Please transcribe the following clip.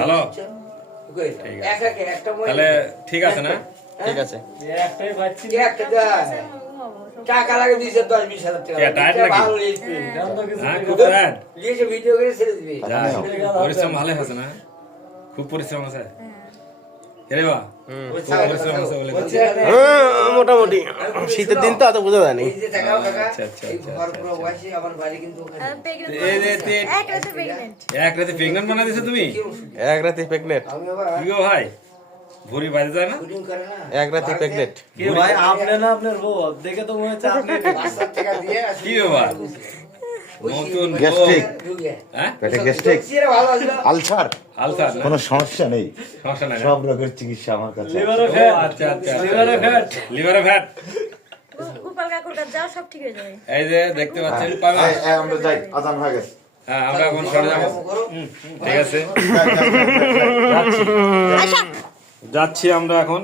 ভালো একা কে একটা মই তাহলে ঠিক আছে না? ঠিক আছে। টাকা লাগে দশ বিশ হাজার টাকা? ভালো হ্যাঁ নেই। খুব ভিডিও করে ছেড়ে দিবি। পরিশ্রম ভালোই হচ্ছে না? খুব পরিশ্রম আছে? রে বা পরিশ্রম আছে বলে বলছি, হ্যাঁ, মোটামুটি। শীতের দিন তো অত বোঝা যায়নি এই যে টাকাও কাকা আচ্ছা, আচ্ছা, আচ্ছা, এক রাতে প্রেগনেন্ট বানা দিছো তুমি? এক রাতে প্রেগনেন্ট কি গো ভাই ভুরি বাইরে যায় না? শুটিং করে না। এক রাতে প্রেগনেন্ট ভাই আপনি না আপনার বউ? দেখে তো মনে হচ্ছে আপনি কি ব্যাপার? গ্যাস্ট্রিক। হ্যাঁ? পেটে গ্যাস্ট্রিক। আলসার। আলসার কোনো সমস্যা নেই। সমস্যা নাই। না? সব রোগের চিকিৎসা আমার কাছে লিভারে ফ্যাট। আচ্ছা আচ্ছা লিভারে ফ্যাট। লিভারে ফ্যাট। গোপাল কাকুর কাছে যাও সব ঠিক হয়ে যাবে। এই যে দেখতে পাচ্ছেন পাবা এই, এই, আমরা যাই। আজান হয়ে গেছে। হ্যাঁ আমরা এখন সরে যাব। ঠিক আছে। যাচ্ছি আমরা এখন।